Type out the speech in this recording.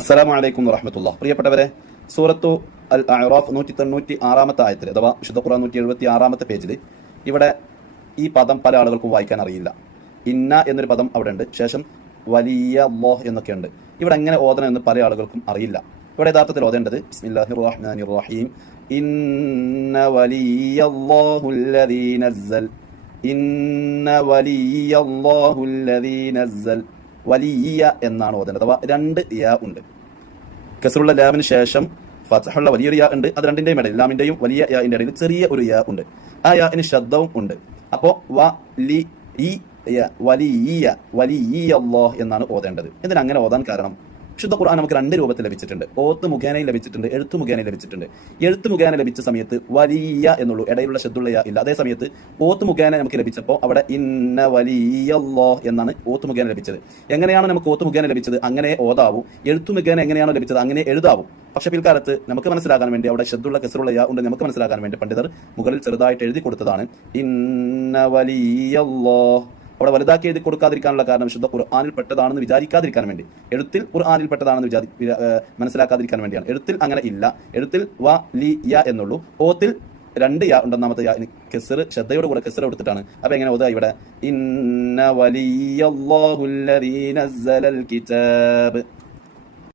അസ്സലാമു അലൈക്കും വറഹ്മത്തുള്ളാഹി. പ്രിയപ്പെട്ടവരെ, സൂറത്തു അൽ അഅറാഫ് 196 ആയത്തിൽ അഥവാ വിശുദ്ധ ഖുർആൻ 176 പേജിൽ ഇവിടെ ഈ പദം പല ആളുകൾക്കും വായിക്കാൻ അറിയില്ല. ഇന്ന എന്നൊരു പദം അവിടെ ഉണ്ട്, ശേഷം വലിയ അല്ലാഹ് എന്നൊക്കെ ഉണ്ട്. ഇവിടെ എങ്ങനെ ഓതണം എന്ന് പല ആളുകൾക്കും അറിയില്ല. ഇവിടെ യഥാർത്ഥത്തിൽ ഓതേണ്ടത് ബിസ്മില്ലാഹിർ റഹ്മാനിർ റഹീം, ഇന്ന വലിയല്ലാഹുല്ലദീ നസ്സൽ, ഇന്ന വലിയല്ലാഹുല്ലദീ നസ്സൽ. വലിയ എന്നാണ് ഓതേണ്ടത്. അഥവാ രണ്ട് യാ ഉണ്ട്. കസറുള്ള ലാമിന് ശേഷം ഫത്ഹുള്ള വലിയൊരു യാ ഉണ്ട്. അത് രണ്ടിന്റെയും ഇടയിൽ, ലാമിന്റെയും വലിയ യാന്റെ ഇടയിൽ ചെറിയ ഒരു യാ ഉണ്ട്. ആ യാന് ശബ്ദവും ഉണ്ട്. അപ്പോ വലിയ അല്ലാഹ് എന്നാണ് ഓതേണ്ടത്. ഇതിന് അങ്ങനെ ഓതാൻ കാരണം, വിശുദ്ധ ഖുർആൻ നമുക്ക് രണ്ട് രൂപത്തിൽ ലഭിച്ചിട്ടുണ്ട്. ഓത്ത് മുഖേനയും ലഭിച്ചിട്ടുണ്ട്, എഴുത്ത് മുഖേനയും ലഭിച്ചിട്ടുണ്ട്. എഴുത്ത് മുഖേന ലഭിച്ച സമയത്ത് വലിയ എന്നുള്ളൂ, ഇടയിലുള്ള ശബ്ദമുള്ള യാ ഇല്ല. അതേ സമയത്ത് ഓത്ത് മുഖേന നമുക്ക് ലഭിച്ചപ്പോൾ അവിടെ ഇന്ന വലിയല്ലാഹ് എന്നാണ് ഓത്ത് മുഖേന ലഭിച്ചത്. എങ്ങനെയാണ് നമുക്ക് ഓത്ത് മുഖേന ലഭിച്ചത് അങ്ങനെ ഓതാവൂ, എഴുത്തു മുഖേന എങ്ങനെയാണോ ലഭിച്ചത് അങ്ങനെ എഴുതാവൂ. പക്ഷെ പിൽക്കാലത്ത് നമുക്ക് മനസ്സിലാകാൻ വേണ്ടി അവിടെ ശബ്ദമുള്ള കസറുള്ള യാ ഉണ്ട് നമുക്ക് മനസ്സിലാക്കാൻ വേണ്ടി പണ്ഡിതർ മുകളിൽ ചെറുതായിട്ട് എഴുതി കൊടുത്തതാണ് ഇന്ന വലിയല്ലാഹ്. അവിടെ വലുതാക്കി എഴുതി കൊടുക്കാതിരിക്കാനുള്ള കാരണം വിശുദ്ധ ഖുർആനിൽ പെട്ടതാണെന്ന് വിചാരിക്കാതിരിക്കാൻ വേണ്ടി, എഴുത്തിൽ ഖുർആനിൽ പെട്ടതാണെന്ന് മനസ്സിലാക്കാതിരിക്കാൻ വേണ്ടിയാണ്. എഴുത്തിൽ അങ്ങനെ ഇല്ല. എഴുത്തിൽ വലിയ എന്നുള്ളൂ. ഓത്തിൽ രണ്ട് യാ ഉണ്ട്. ഒന്നാമത്തെ യാ കെസർ, ശ്രദ്ധയോട് കൂടെ കെസർ കൊടുത്തിട്ടാണ്. അപ്പൊ എങ്ങനെ ഓതാ ഇവിടെ ഇന്ന വലിയല്ലാഹുല്ലദീ നസ്സലൽ കിതാബ്.